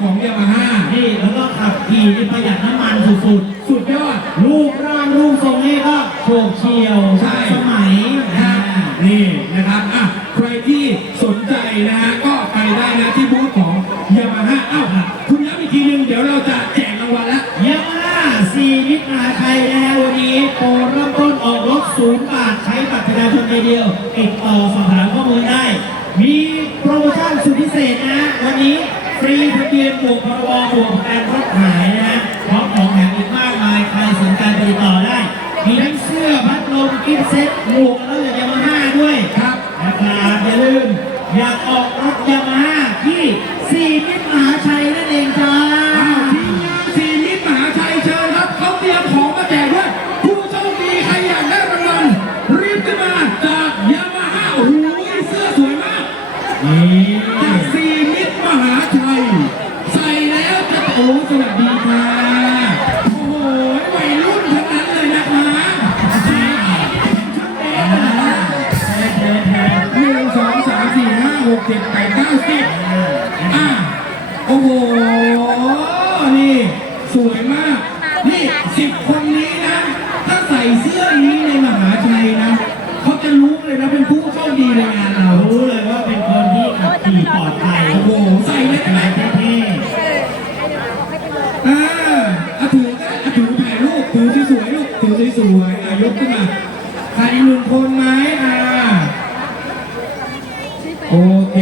ของยามาฮ่านี่แล้วก็ขับขี่นี่ประหยัดน้ำมันสุดสุดยอด ๆรูปร่างรูปทรงนี่ก็โฉบเฉี่ยวใช่ สมัยนะนะฮะนี่นะครับอะใครที่สนใจนะฮะก็ไปได้นะที่บูธของยามาฮ่าอ้าวคุณย้ำอีกทีนึงเดี๋ยวเราจะแจกรางวัลแล้วยามาฮ่าซีมิตรมหาชัยนะฮะวันนี้โปรเริ่มต้นออกรถศูนย์บาทใช้บัตรประชาชนใบเดียวติดต่อสอบถามข้อมูลได้ มีโปรโมชั่นสุดพิเศษนะฮะวันนี้ ฟรีทะเบียนบวกพรบบวกแปลงรถขายนะฮะพร้อมของแถมอีกมากมาย ใครสนใจไปติดต่อได้ มีทั้งเสื้อพัดลมกิฟต์เซ็ตหมวกแล้วจากยามาฮ่าด้วยครับนะครับอย่าลืม อยากออกรถยามาฮ่าที่สี่มิตรมหาชัยนั่นเองจ้า ชัยใส่แล้วจะโอ้สวัสดีค่ะโอ้โหวัยรุ่นทั้งนั้นเลยนะคะชุดเด็กนะเดินแทนหนึ่งสองสามสี่ห้าหกเจ็ดแปดเก้าสิบอะโอ้โหนี่สวยมาก นี่สิบคนนี้นะ ถ้าใส่เสื้อนี้ในมหาชัยนะ เขาจะรู้เลยนะเป็นผู้โชคดีในงานเรา อะถือถือถ่ายรูปถือสวยๆลูกถือสวยๆอะยกขึ้นมาใครมุงคนไหมอะโอเค